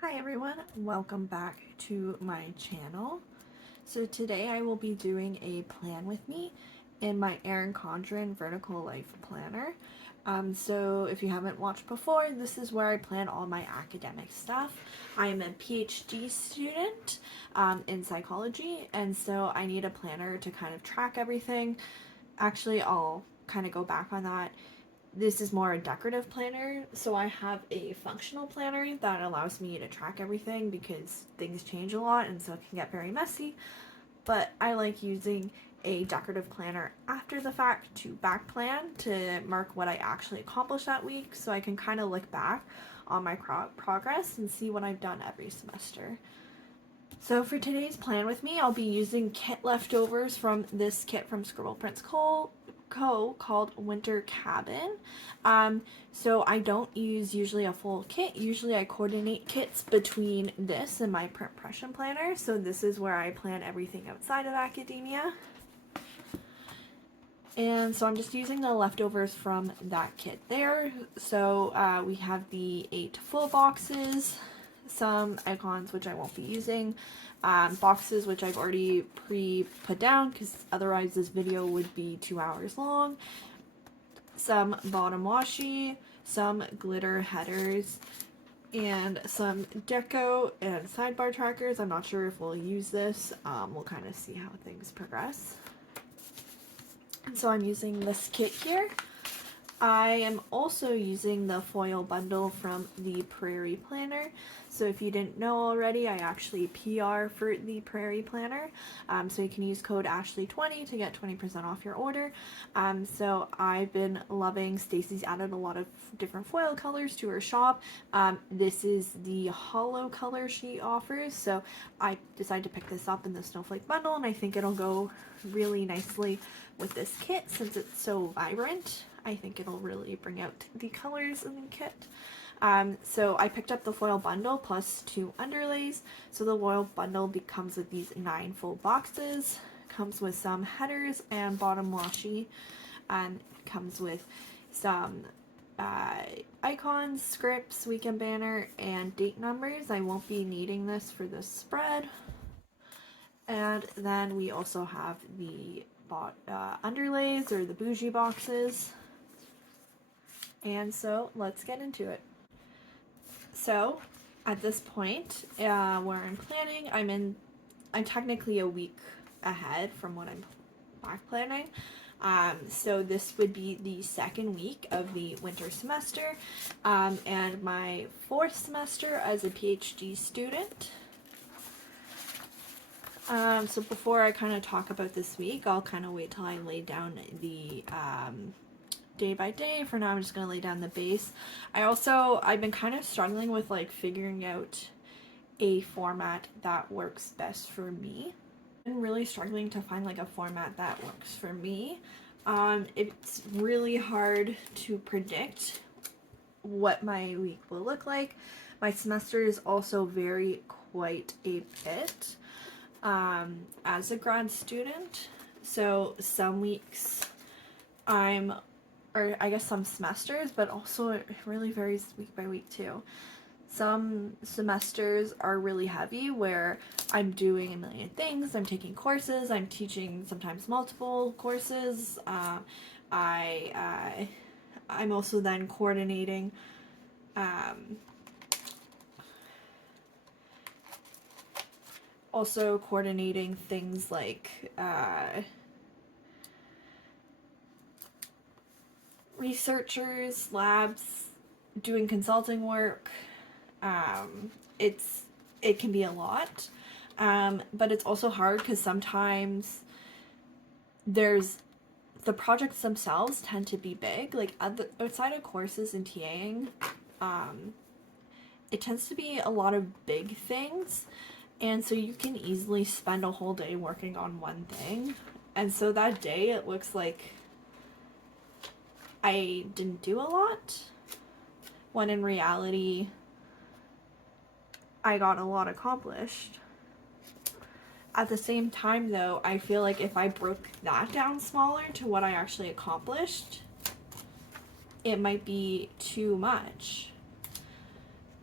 Hi everyone, welcome back to my channel. So today I will be doing a plan with me in my Erin Condren Vertical Life Planner. So if you haven't watched before, this is where I plan all my academic stuff. I am a PhD student in psychology, and so I need a planner to kind of track everything. Actually, I'll kind of go back on that. This is more a decorative planner, so I have a functional planner that allows me to track everything because things change a lot and so it can get very messy. But I like using a decorative planner after the fact to back plan to mark what I actually accomplished that week, so I can kind of look back on my progress and see what I've done every semester. So for today's plan with me, I'll be using kit leftovers from this kit from Scribble Prints Co called Winter Cabin. So I don't use usually a full kit. Usually I coordinate kits between this and my print impression planner. So this is where I plan everything outside of academia. And so I'm just using the leftovers from that kit there. So we have the 8 full boxes, some icons which I won't be using, boxes which I've already put down because otherwise this video would be 2 hours long, some bottom washi, some glitter headers, and some deco and sidebar trackers. I'm not sure if we'll use this. We'll kind of see how things progress. And so I'm using this kit here. I am also using the foil bundle from the Prairie Planner. So if you didn't know already, I actually PR for the Prairie Planner. So you can use code Ashley20 to get 20% off your order. So I've been loving, Stacy's added a lot of different foil colors to her shop. This is the hollow color she offers. So I decided to pick this up in the Snowflake bundle, and I think it'll go really nicely with this kit since it's so vibrant. I think it'll really bring out the colors in the kit. So I picked up the foil bundle plus 2 underlays. So the foil bundle comes with these 9 full boxes, comes with some headers and bottom washi, and comes with some icons, scripts, weekend banner, and date numbers. I won't be needing this for this spread. And then we also have the underlays or the bougie boxes. And so let's get into it. So at this point where I'm planning, I'm technically a week ahead from what I'm back planning. So this would be the second week of the winter semester, and my 4th semester as a PhD student. So before I kind of talk about this week, I'll kind of wait till I lay down the day by day. For now, I'm just going to lay down the base. I've been kind of struggling with like figuring out a format that works best for me. I've been really struggling to find like a format that works for me. It's really hard to predict what my week will look like. My semesters also vary quite a bit as a grad student. So some weeks or I guess some semesters, but also it really varies week by week too. Some semesters are really heavy where I'm doing a million things. I'm taking courses, I'm teaching sometimes multiple courses. I'm also then coordinating things like researchers, labs, doing consulting work. It can be a lot, but it's also hard because sometimes the projects themselves tend to be big. Like outside of courses and TAing, it tends to be a lot of big things, and so you can easily spend a whole day working on one thing, and so that day it looks like I didn't do a lot, when in reality I got a lot accomplished. At the same time though, I feel like if I broke that down smaller to what I actually accomplished, it might be too much,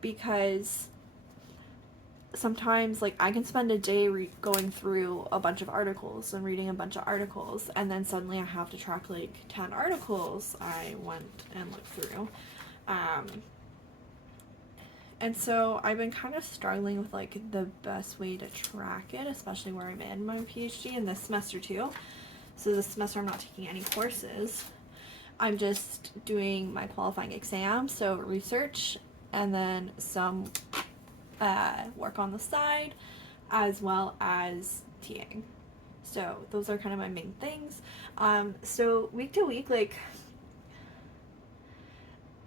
because sometimes like I can spend a day going through a bunch of articles and reading a bunch of articles, and then suddenly I have to track like 10 articles I went and looked through. And so I've been kind of struggling with like the best way to track it, especially where I'm in my PhD and this semester too. So this semester I'm not taking any courses. I'm just doing my qualifying exam, so research, and then some work on the side, as well as TAing. So those are kind of my main things. So week to week, like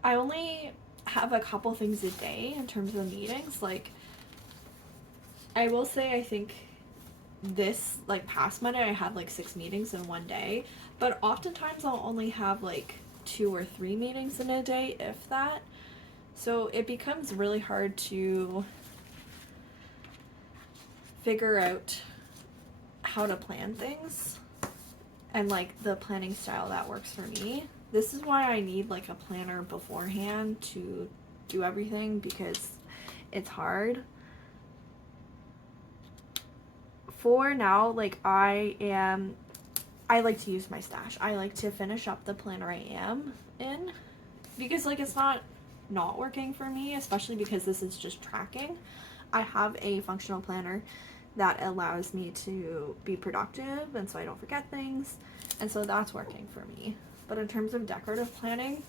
I only have a couple things a day in terms of meetings. Like I will say, I think this like past Monday I had like 6 meetings in one day, but oftentimes I'll only have like 2 or 3 meetings in a day, if that. So it becomes really hard to figure out how to plan things and like the planning style that works for me. This is why I need like a planner beforehand to do everything, because it's hard. For now, like I like to use my stash. I like to finish up the planner I am in, because like it's not working for me, especially because this is just tracking. I have a functional planner that allows me to be productive, and so I don't forget things, and so that's working for me. But in terms of decorative planning,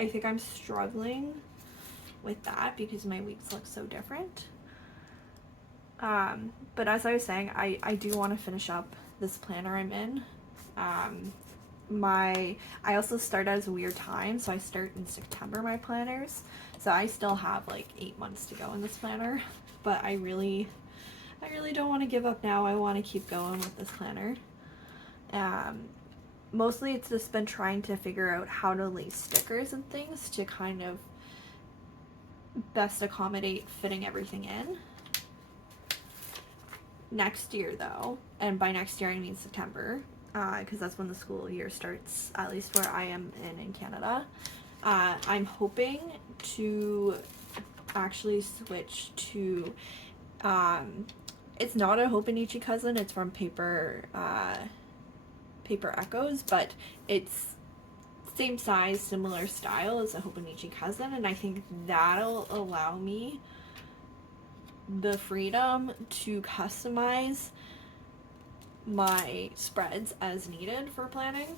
I think I'm struggling with that because my weeks look so different. But as I was saying, I do want to finish up this planner I'm in. I also start at a weird time, so I start in September, my planners. So I still have like 8 months to go in this planner, but I really don't want to give up now. I want to keep going with this planner. Mostly it's just been trying to figure out how to lay stickers and things to kind of best accommodate fitting everything in. Next year though, and by next year I mean September, because that's when the school year starts, at least where I am in Canada. I'm hoping to actually switch to, it's not a Hobonichi cousin, it's from Paper Echoes, but it's same size, similar style as a Hobonichi cousin, and I think that'll allow me the freedom to customize my spreads as needed for planning,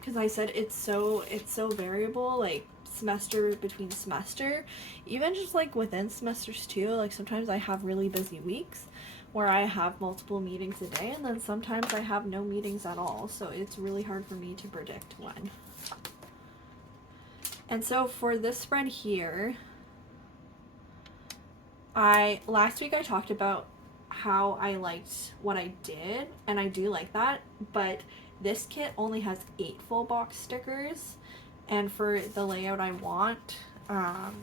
because I said it's so variable, like semester between semester, even just like within semesters too. Like sometimes I have really busy weeks where I have multiple meetings a day, and then sometimes I have no meetings at all, so it's really hard for me to predict when. And so for this spread here, last week I talked about how I liked what I did, and I do like that, but this kit only has 8 full box stickers, and for the layout I want,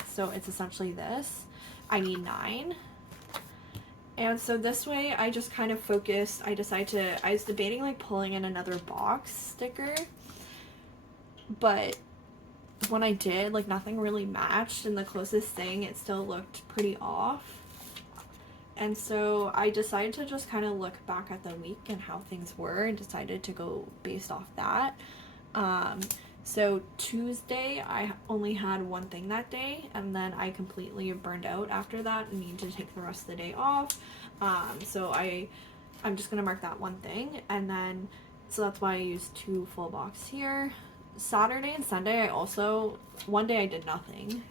so it's essentially this, I need 9. And so this way I just kind of focused, I was debating like pulling in another box sticker, but when I did, like nothing really matched, and the closest thing, it still looked pretty off. And so I decided to just kind of look back at the week and how things were, and decided to go based off that. So Tuesday I only had one thing that day, and then I completely burned out after that and needed to take the rest of the day off. So I'm just gonna mark that one thing, and then so that's why I used 2 full box here. Saturday and Sunday one day I did nothing.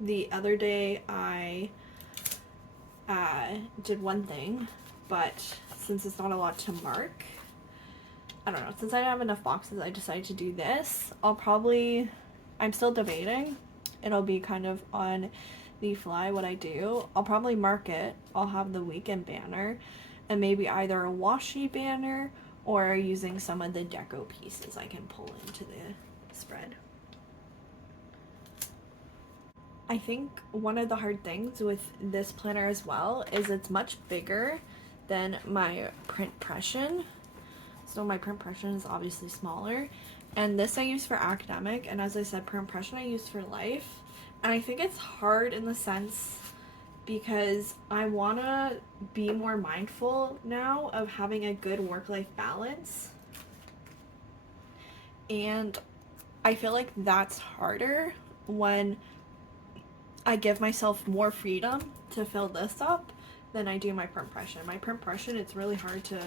The other day I did one thing, but since it's not a lot to mark, I don't know, since I didn't have enough boxes, I decided to do this. I'm still debating. It'll be kind of on the fly what I do. I'll probably mark it. I'll have the weekend banner, and maybe either a washi banner or using some of the deco pieces I can pull into the spread. I think one of the hard things with this planner as well is it's much bigger than my print pression. So my print pression is obviously smaller, and this I use for academic, and as I said, print pression I use for life. And I think it's hard in the sense because I want to be more mindful now of having a good work-life balance. And I feel like that's harder when I give myself more freedom to fill this up than I do my print impression. My print impression, it's really hard to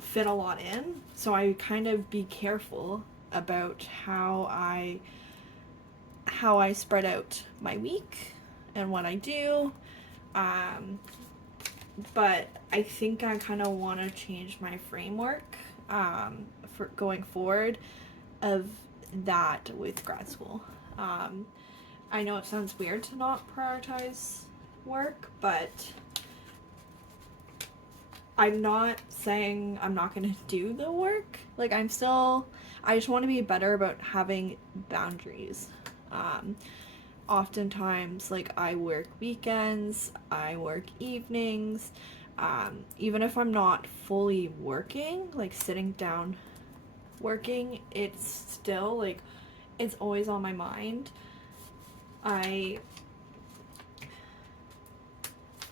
fit a lot in, so I kind of be careful about how I spread out my week and what I do. But I think I kind of want to change my framework for going forward of that with grad school. I know it sounds weird to not prioritize work, but I'm not saying I'm not going to do the work. Like, I just want to be better about having boundaries. Oftentimes, like, I work weekends, I work evenings, even if I'm not fully working, like sitting down working, it's still, like, it's always on my mind. I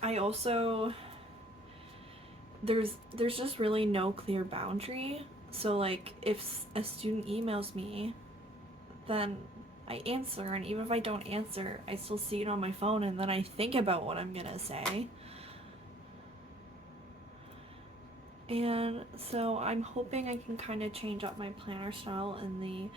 also, there's just really no clear boundary. So, like, if a student emails me, then I answer, and even if I don't answer, I still see it on my phone, and then I think about what I'm gonna say. And so I'm hoping I can kind of change up my planner style in the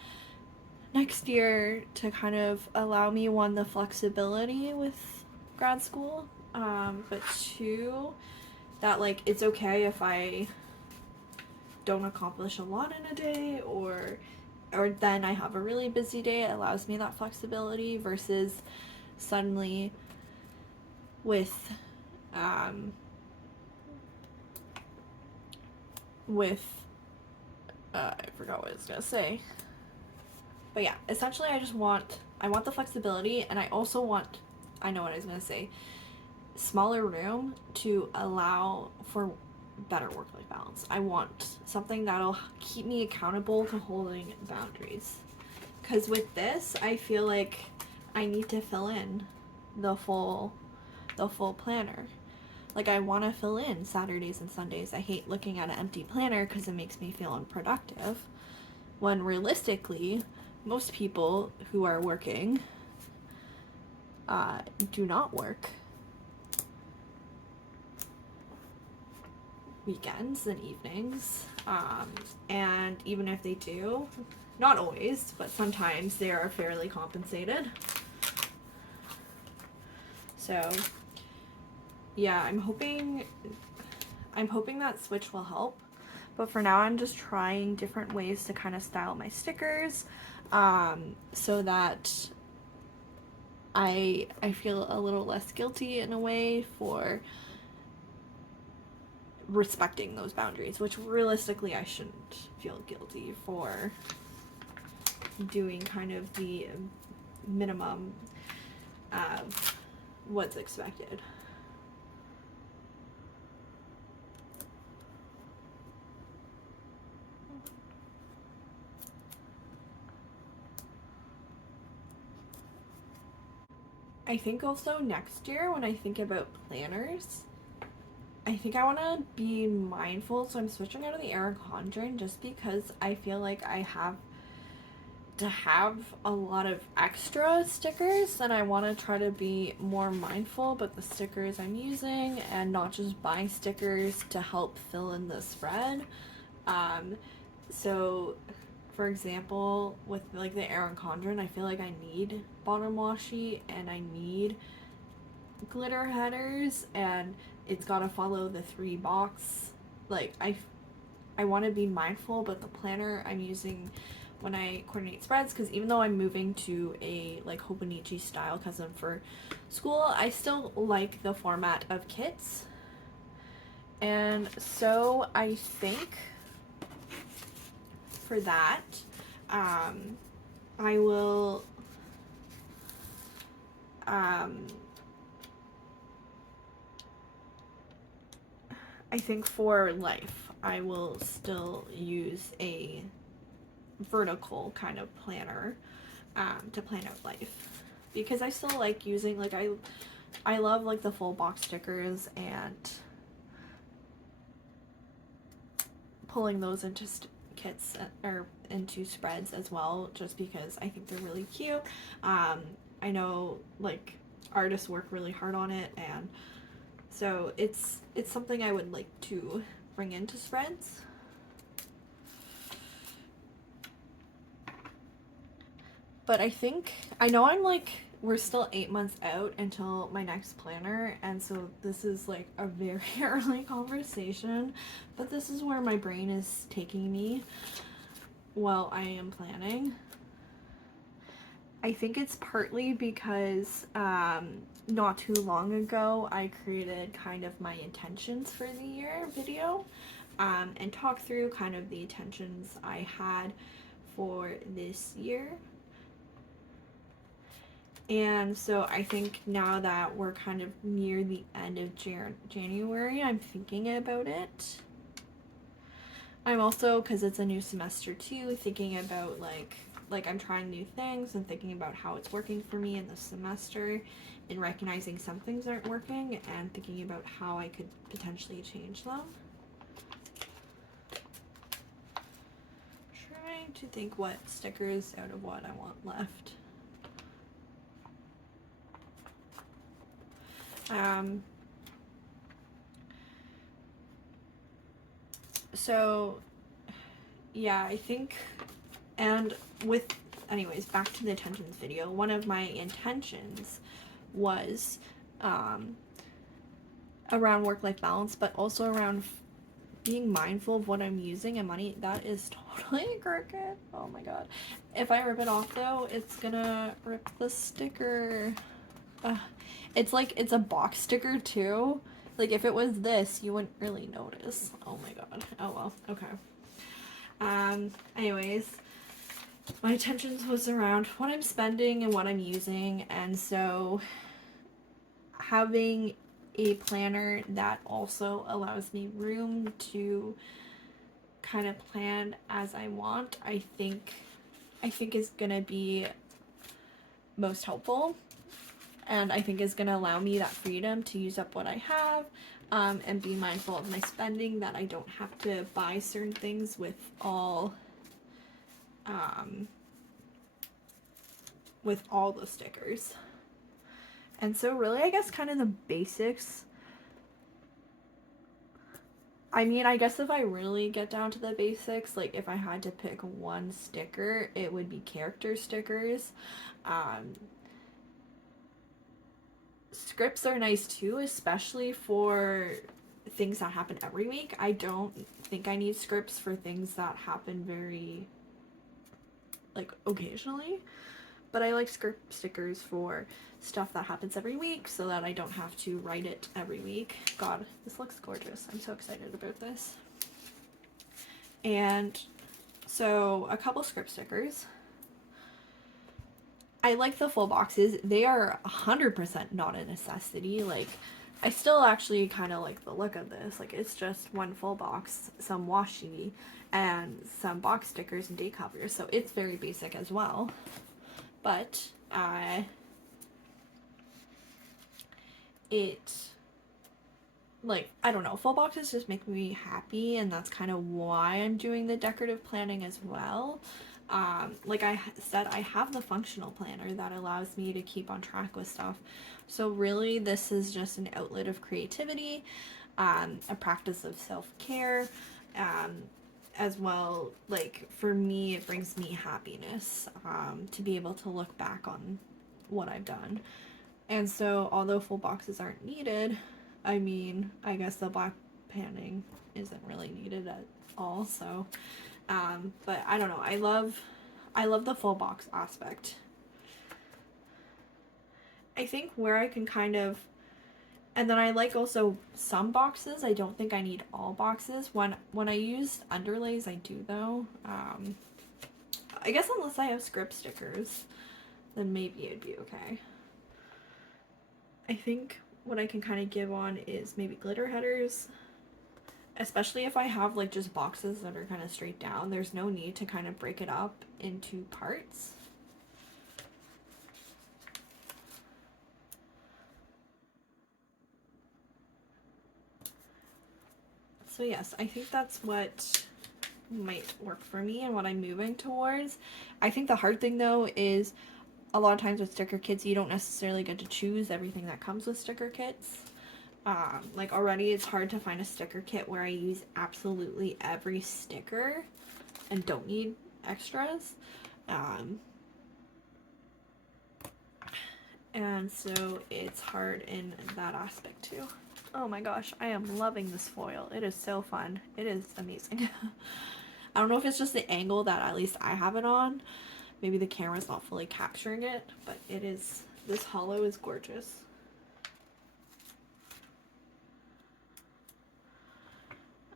next year to kind of allow me, one, the flexibility with grad school, but two, that, like, it's okay if I don't accomplish a lot in a day, or then I have a really busy day. It allows me that flexibility versus suddenly with I forgot what I was gonna say. But yeah, essentially I want the flexibility, and I also want, I know what I was gonna say, smaller room to allow for better work-life balance. I want something that'll keep me accountable to holding boundaries. Because with this, I feel like I need to fill in the full planner. Like, I want to fill in Saturdays and Sundays. I hate looking at an empty planner because it makes me feel unproductive. When realistically, most people who are working do not work weekends and evenings. And even if they do, not always, but sometimes they are fairly compensated. So yeah, I'm hoping that switch will help. But for now, I'm just trying different ways to kind of style my stickers, so that I feel a little less guilty in a way for respecting those boundaries, which realistically I shouldn't feel guilty for doing kind of the minimum of what's expected. I think also next year, when I think about planners, I think I want to be mindful, so I'm switching out of the Erin Condren just because I feel like I have to have a lot of extra stickers, and I want to try to be more mindful about the stickers I'm using and not just buying stickers to help fill in the spread. So for example, with like the Erin Condren, I feel like I need bottom washi and I need glitter headers, and it's got to follow the 3-box. Like, I want to be mindful about the planner I'm using when I coordinate spreads, because even though I'm moving to a like Hobonichi style cousin for school, I still like the format of kits. And so I think for that, I will I think for life, I will still use a vertical kind of planner to plan out life, because I still like using, like, I I love like the full box stickers and pulling those into kits or into spreads as well, just because I think they're really cute. I know like artists work really hard on it, and so it's something I would like to bring into spreads. But I know we're still 8 months out until my next planner, and so this is like a very early conversation, but this is where my brain is taking me while I am planning. I think it's partly because not too long ago I created kind of my intentions for the year video, and talked through kind of the intentions I had for this year. And so I think now that we're kind of near the end of January, I'm thinking about it. I'm also, because it's a new semester too, thinking about like I'm trying new things and thinking about how it's working for me in this semester, and recognizing some things aren't working and thinking about how I could potentially change them. Trying to think what stickers out of what I want left. So yeah, I think, and anyways, back to the intentions video, one of my intentions was around work-life balance, but also around being mindful of what I'm using and money. That is totally crooked. Oh my god. If I rip it off though, it's gonna rip the sticker. It's a box sticker too. Like if it was this, you wouldn't really notice. Oh my god. Oh well. Okay. Anyways, my intentions was around what I'm spending and what I'm using, and so having a planner that also allows me room to kind of plan as I want, I think is gonna be most helpful, and I think is gonna allow me that freedom to use up what I have, and be mindful of my spending, that I don't have to buy certain things with all the stickers. And so really, I guess kind of the basics. I mean, I guess if I really get down to the basics, like if I had to pick one sticker, it would be character stickers. Scripts are nice too, especially for things that happen every week. I don't think I need scripts for things that happen very, like, occasionally. But I like script stickers for stuff that happens every week, so that I don't have to write it every week. God, this looks gorgeous. I'm so excited about this. And so a couple script stickers. I like the full boxes. They are 100% not a necessity. Like, I still actually kind of like the look of this. Like, it's just one full box, some washi, and some box stickers and date covers. So it's very basic as well. But I don't know, full boxes just make me happy, and that's kind of why I'm doing the decorative planning as well. Like I said, I have the functional planner that allows me to keep on track with stuff. So really, this is just an outlet of creativity, a practice of self-care, as well. Like for me, it brings me happiness, to be able to look back on what I've done. And so although full boxes aren't needed, I mean, I guess the black panning isn't really needed at all, so but I don't know, I love the full box aspect. I think where I can kind of, and then I like also some boxes. I don't think I need all boxes. When I use underlays, I do though. I guess unless I have script stickers, then maybe it'd be okay. I think what I can kind of give on is maybe glitter headers, especially if I have like just boxes that are kind of straight down. There's no need to kind of break it up into parts. So yes, I think that's what might work for me and what I'm moving towards. I think the hard thing though is a lot of times with sticker kits you don't necessarily get to choose everything that comes with sticker kits. Like already it's hard to find a sticker kit where I use absolutely every sticker and don't need extras. And so it's hard in that aspect too. Oh my gosh, I am loving this foil. It is so fun. It is amazing. I don't know if it's just the angle that at least I have it on. Maybe the camera's not fully capturing it, but it is, this hollow is gorgeous.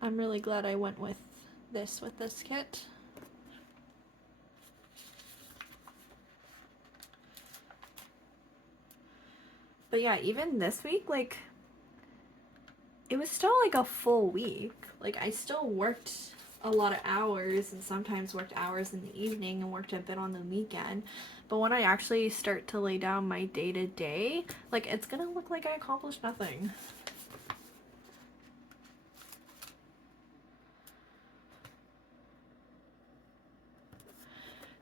I'm really glad I went with this kit. But yeah, even this week, like, it was still like a full week. Like, I still worked a lot of hours and sometimes worked hours in the evening and worked a bit on the weekend. But when I actually start to lay down my day-to-day, like, it's gonna look like I accomplished nothing.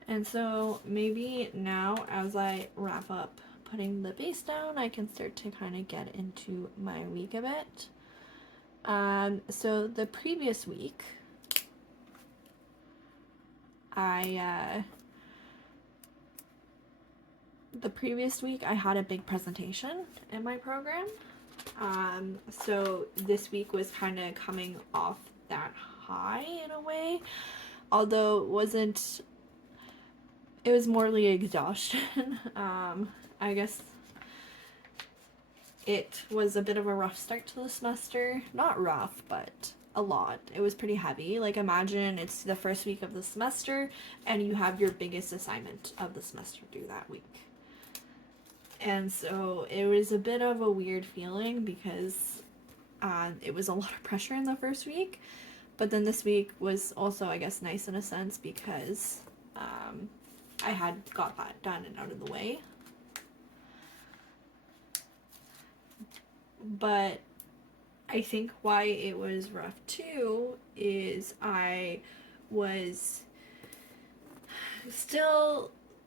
And so maybe now as I wrap up putting the base down, I can start to kind of get into my week a bit. So the previous week, I had a big presentation in my program. So this week was kind of coming off that high in a way, although it was morely exhaustion. I guess it was a bit of a rough start to the semester. Not rough, but a lot. It was pretty heavy. Like, imagine it's the first week of the semester and you have your biggest assignment of the semester due that week. And so it was a bit of a weird feeling because it was a lot of pressure in the first week. But then this week was also, I guess, nice in a sense because I had got that done and out of the way. But I think why it was rough too is I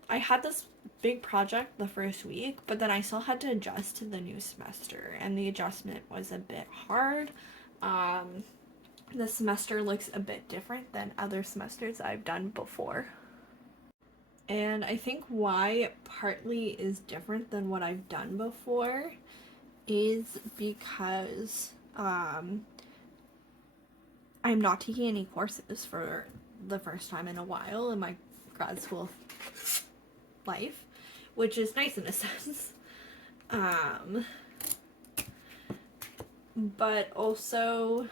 had this big project the first week, but then I still had to adjust to the new semester, and the adjustment was a bit hard. The semester looks a bit different than other semesters I've done before. And I think why it partly is different than what I've done before is because I'm not taking any courses for the first time in a while in my grad school life, which is nice in a sense. But also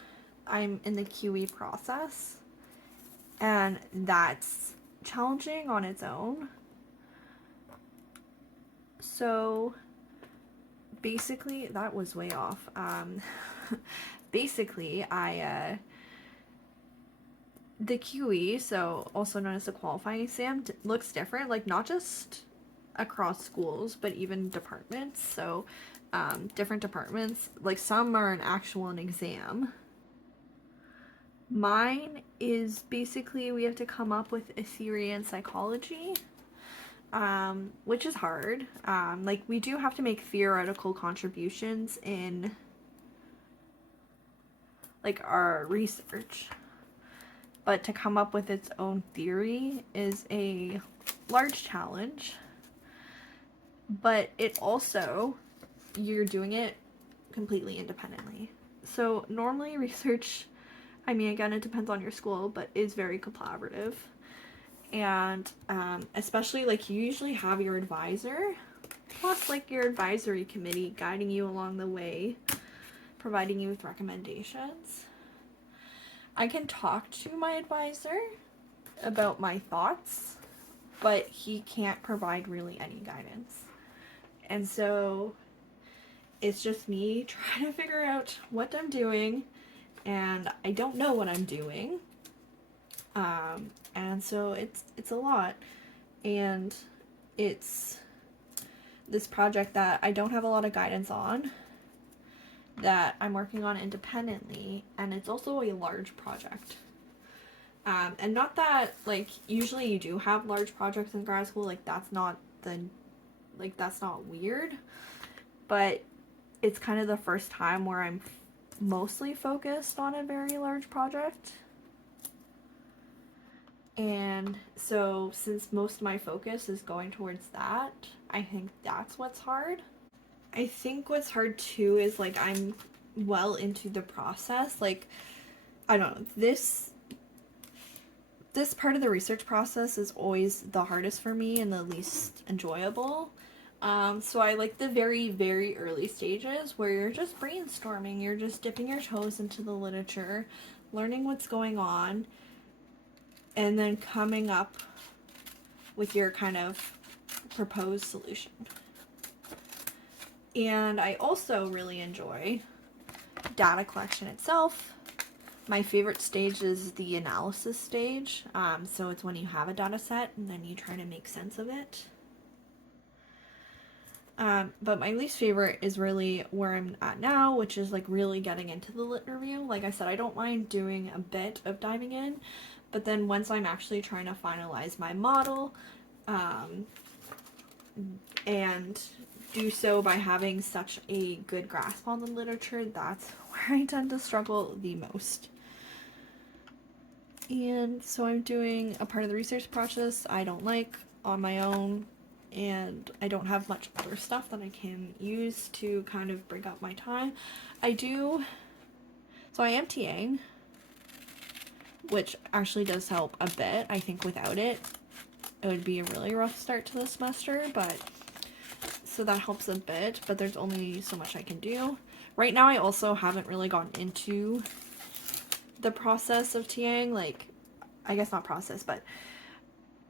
I'm in the QE process, and that's challenging on its own. So basically, that was way off. Basically, the QE, so also known as the qualifying exam, looks different, like not just across schools, but even departments. So different departments, like some are an exam. Mine is basically we have to come up with a theory in psychology, which is hard. Like, we do have to make theoretical contributions in like our research, but to come up with its own theory is a large challenge. But it also, you're doing it completely independently. So normally research, I mean, again, it depends on your school, but is very collaborative. And especially, like, you usually have your advisor, plus, like, your advisory committee guiding you along the way, providing you with recommendations. I can talk to my advisor about my thoughts, but he can't provide really any guidance. And so it's just me trying to figure out what I'm doing, and I don't know what I'm doing. And so it's a lot, and it's this project that I don't have a lot of guidance on, that I'm working on independently, and it's also a large project. And not that, like, usually you do have large projects in grad school, like, that's not weird, but it's kind of the first time where I'm mostly focused on a very large project. And so since most of my focus is going towards that, I think that's what's hard. I think what's hard too is, like, I'm well into the process. Like, I don't know, this part of the research process is always the hardest for me and the least enjoyable. So I like the very, very early stages where you're just brainstorming, you're just dipping your toes into the literature, learning what's going on, and then coming up with your kind of proposed solution. And I also really enjoy data collection itself. My favorite stage is the analysis stage. So it's when you have a data set and then you try to make sense of it. But my least favorite is really where I'm at now, which is like really getting into the lit review. Like I said, I don't mind doing a bit of diving in, but then once I'm actually trying to finalize my model, and do so by having such a good grasp on the literature, that's where I tend to struggle the most. And so I'm doing a part of the research process I don't like on my own, and I don't have much other stuff that I can use to kind of break up my time. I am TAing, which actually does help a bit. I think without it, it would be a really rough start to the semester, but so that helps a bit, but there's only so much I can do. Right now, I also haven't really gotten into the process of TAing, like, I guess not process, but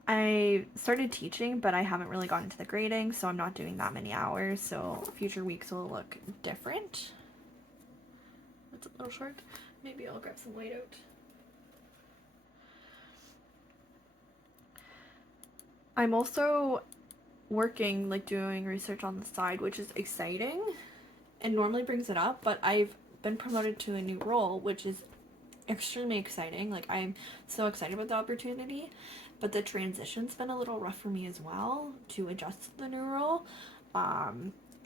I started teaching, but I haven't really gotten into the grading, so I'm not doing that many hours, so future weeks will look different. That's a little short. Maybe I'll grab some white out. I'm also working, like, doing research on the side, which is exciting and normally brings it up, but I've been promoted to a new role, which is extremely exciting. Like, I'm so excited about the opportunity, but the transition's been a little rough for me as well to adjust to the new role.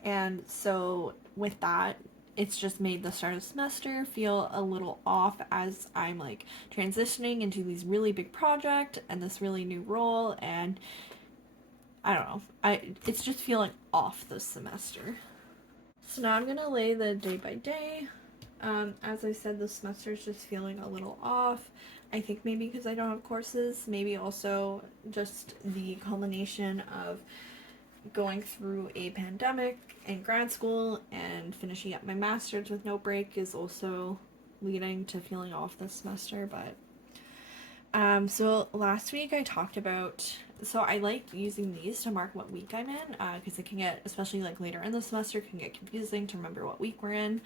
And so with that, it's just made the start of the semester feel a little off as I'm like transitioning into these really big project and this really new role, and I don't know, it's just feeling off this semester. So now I'm gonna lay the day by day. As I said, the semester is just feeling a little off. I think maybe because I don't have courses, maybe also just the culmination of going through a pandemic in grad school and finishing up my master's with no break is also leading to feeling off this semester. But so last week I talked about, so I like using these to mark what week I'm in, because it can get, especially like later in the semester, can get confusing to remember what week we're in.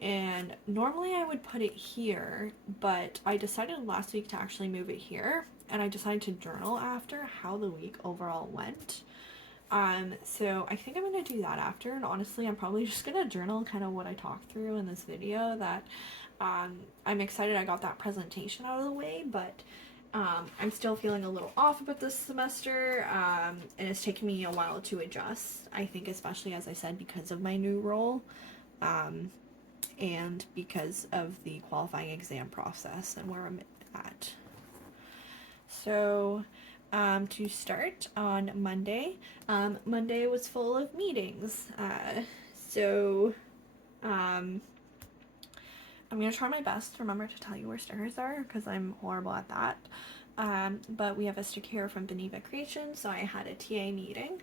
And normally I would put it here, but I decided last week to actually move it here, and I decided to journal after how the week overall went. So I think I'm gonna do that after, and honestly I'm probably just gonna journal kind of what I talked through in this video. That I'm excited I got that presentation out of the way, but I'm still feeling a little off about this semester, and it's taken me a while to adjust, I think, especially as I said, because of my new role, and because of the qualifying exam process and where I'm at. So to start on Monday, Monday was full of meetings. I'm going to try my best to remember to tell you where stickers are, because I'm horrible at that. But we have a sticker here from Beneva Creations, so I had a TA meeting.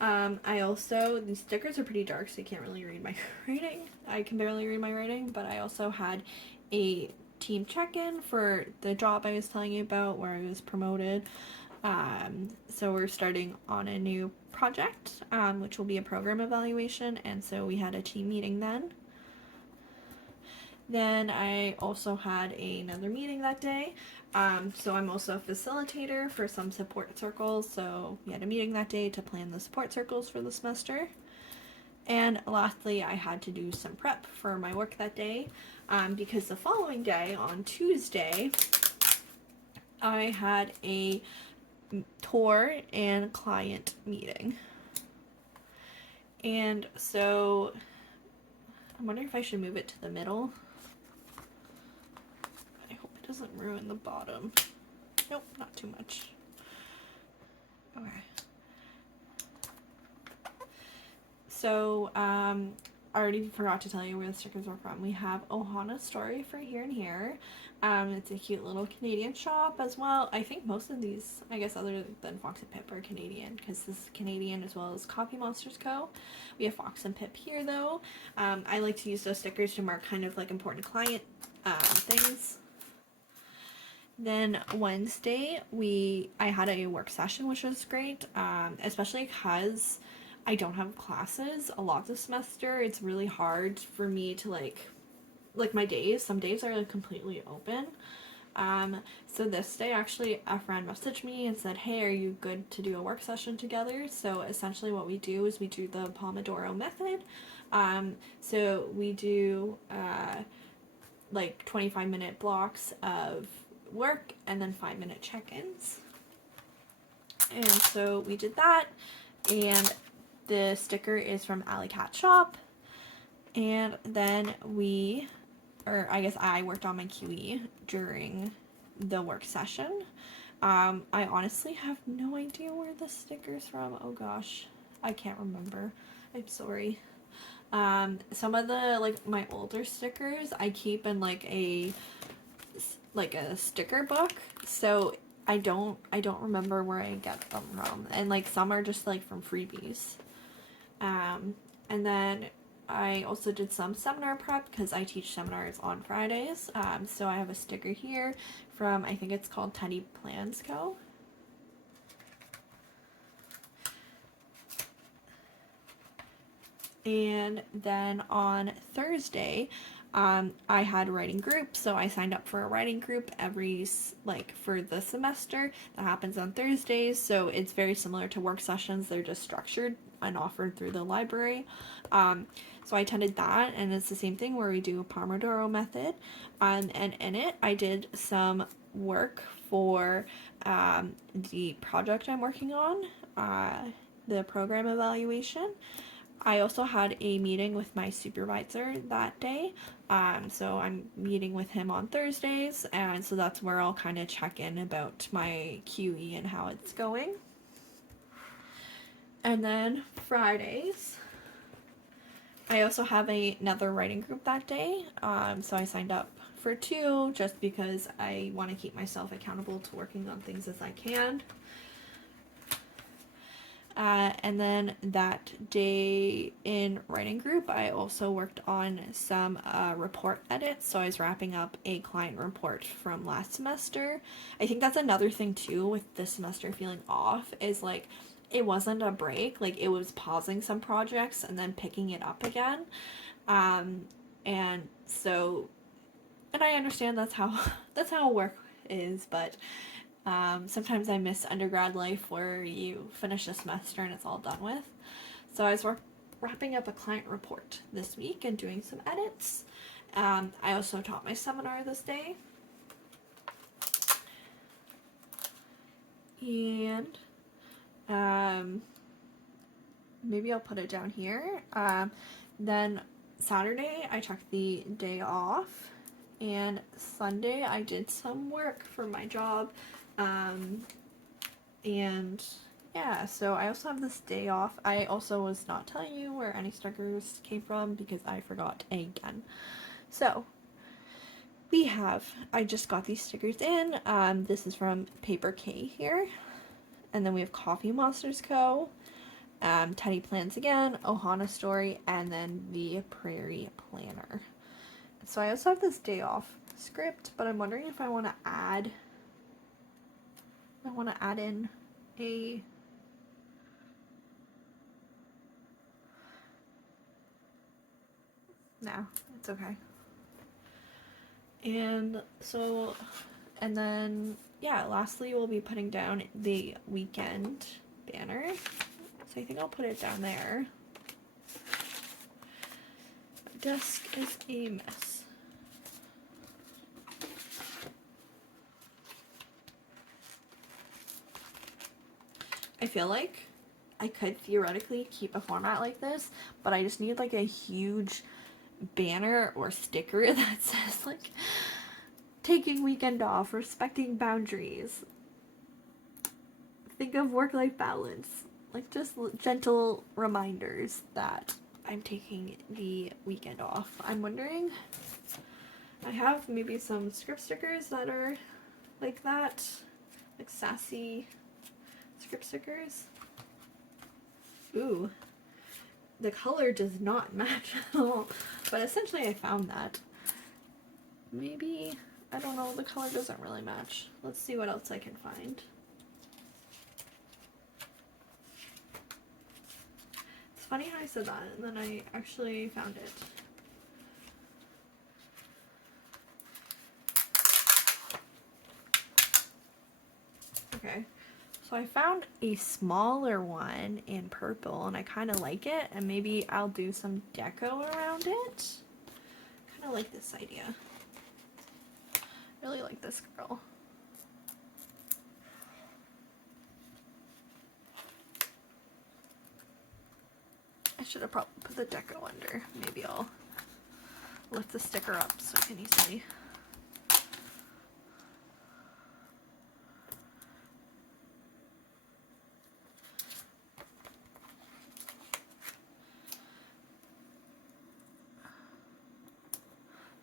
I also, these stickers are pretty dark, so you can't really read my writing. I can barely read my writing, but I also had a team check-in for the job I was telling you about where I was promoted. So we're starting on a new project, which will be a program evaluation, and so we had a team meeting then. Then I also had another meeting that day. So I'm also a facilitator for some support circles. So we had a meeting that day to plan the support circles for the semester. And lastly, I had to do some prep for my work that day, because the following day, on Tuesday, I had a tour and client meeting. And so I'm wondering if I should move it to the middle. I hope it doesn't ruin the bottom. Nope, not too much. Okay. So, I already forgot to tell you where the stickers are from. We have Ohana Story for Here and Here. It's a cute little Canadian shop as well. I think most of these, I guess other than Fox and Pip, are Canadian, because this is Canadian, as well as Coffee Monsters Co. We have Fox and Pip here though. I like to use those stickers to mark kind of like important client things. Then Wednesday, I had a work session, which was great, especially because I don't have classes a lot this semester. It's really hard for me to like my days. Some days are like completely open. So this day, actually, a friend messaged me and said, "Hey, are you good to do a work session together?" So essentially, what we do is we do the Pomodoro method. So we do like 25-minute blocks of work and then 5-minute check-ins. And so we did that, and the sticker is from Alley Cat Shop. And then I worked on my QE during the work session. I honestly have no idea where the sticker's from. Oh gosh, I can't remember. I'm sorry. Some of the my older stickers I keep in like a sticker book, so I don't remember where I get them from, and like some are just like from freebies. And then I also did some seminar prep because I teach seminars on Fridays. So I have a sticker here from, I think it's called Scribble Prints Co. And then on Thursday, I had a writing group, so I signed up for a writing group for the semester. That happens on Thursdays, so it's very similar to work sessions. They're just structured and offered through the library. So I attended that, and it's the same thing where we do a Pomodoro method. And in it, I did some work for the project I'm working on, the program evaluation. I also had a meeting with my supervisor that day. So I'm meeting with him on Thursdays, and so that's where I'll kind of check in about my QE and how it's going. And then Fridays, I also have another writing group that day. So I signed up for 2 just because I want to keep myself accountable to working on things as I can. And then that day in writing group, I also worked on some report edits. So I was wrapping up a client report from last semester. I think that's another thing too with this semester feeling off, is like it wasn't a break. Like it was pausing some projects and then picking it up again. And I understand that's how work is, but sometimes I miss undergrad life where you finish a semester and it's all done with. So I was wrapping up a client report this week and doing some edits. I also taught my seminar this day. And maybe I'll put it down here. Then Saturday I took the day off, and Sunday I did some work for my job. And yeah, so I also have this day off. I also was not telling you where any stickers came from because I forgot again. So I just got these stickers in. This is from Paper K here. And then we have Coffee Monsters Co., Teddy Plans again, Ohana Story, and then the Prairie Planner. So I also have this day off script, but I'm wondering if I want to add in a no, it's okay. And then lastly we'll be putting down the weekend banner. So I think I'll put it down there. desk is a mess. I feel like I could theoretically keep a format like this, but I just need like a huge banner or sticker that says like taking weekend off, respecting boundaries, think of work-life balance, like just gentle reminders that I'm taking the weekend off. I'm wondering, I have maybe some script stickers that are like that, like sassy script stickers. Ooh, the color does not match at all, but essentially I found that. Maybe, I don't know, the color doesn't really match. Let's see what else I can find. It's funny how I said that and then I actually found it. Okay, so I found a smaller one in purple and I kind of like it, and maybe I'll do some deco around it. Kind of like this idea. Really like this girl. I should have probably put the deco under. Maybe I'll lift the sticker up so I can easily.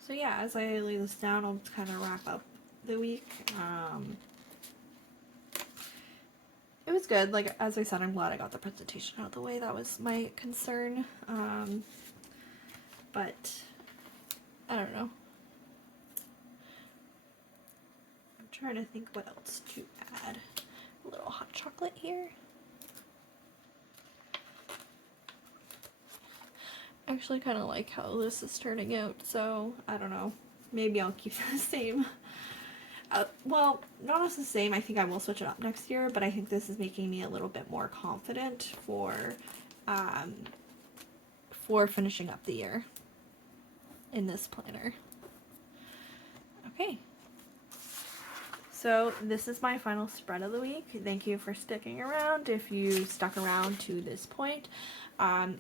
So yeah, as I lay this down, I'll just kind of wrap up the week. It was good. Like, as I said, I'm glad I got the presentation out of the way. That was my concern. But I don't know. I'm trying to think what else to add. A little hot chocolate here. I actually kind of like how this is turning out, so I don't know. Maybe I'll keep it the same. Well, not as the same. I think I will switch it up next year, but I think this is making me a little bit more confident for finishing up the year in this planner. Okay. So this is my final spread of the week. Thank you for sticking around if you stuck around to this point.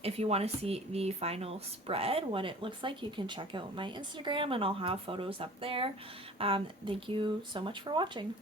If you want to see the final spread, what it looks like, you can check out my Instagram and I'll have photos up there. Thank you so much for watching.